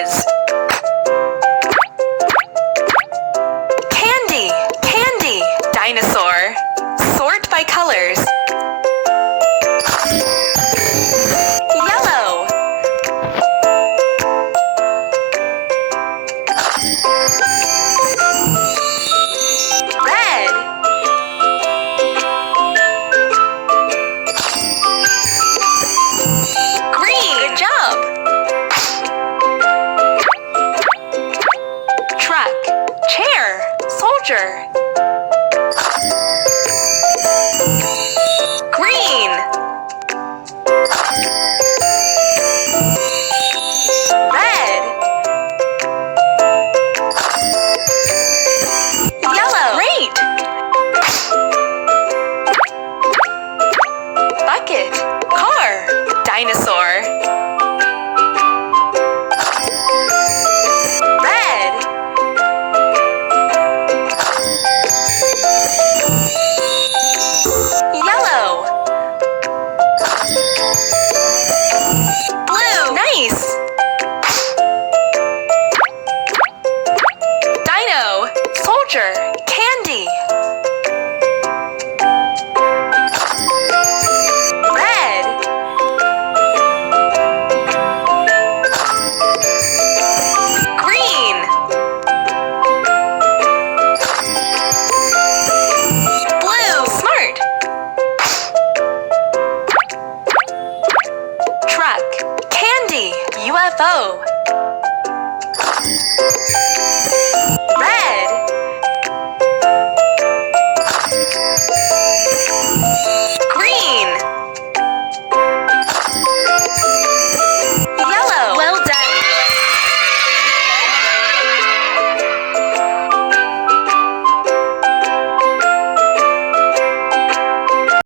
kids. Candy, candy, dinosaur. Sort by colors. Yellow. Red. Green. Good job. Truck, chair, soldier. Green. Red. Yellow. Great. Bucket, car, dinosaur. Red. Yellow. Blue. Nice. Dino, soldier, candy. Red. Green. Blue. Smart. Truck, candy, UFO.